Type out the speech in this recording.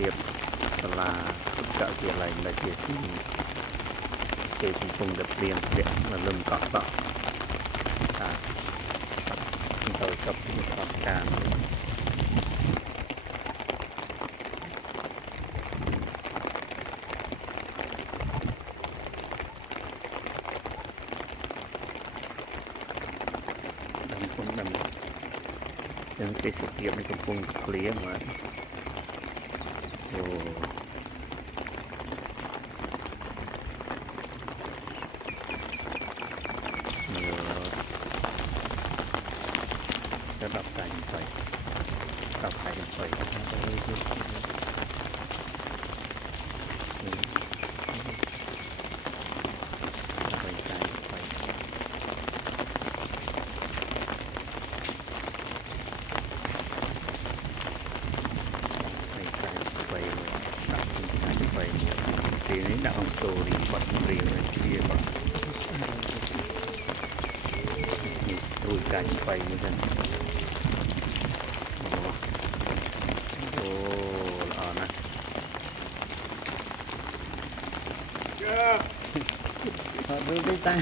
រៀបសាលាពុទ្ធវិទ្យាល័យដែលជាស៊ីគេកំពុងតែព្រៀងធ្លាក់នៅលំកក់តក់ថាទៅចប់ពីអត់ការยังเป็นสเกียบในกระปุงเคลียร์มาโอ้จะดับไก่ไปดับไก่ไปทีนี้ดักองโตรีบัดเรียนเลยเรียนบัดดูการไฟนี่กันโอ้เอานะดูไปตั้ง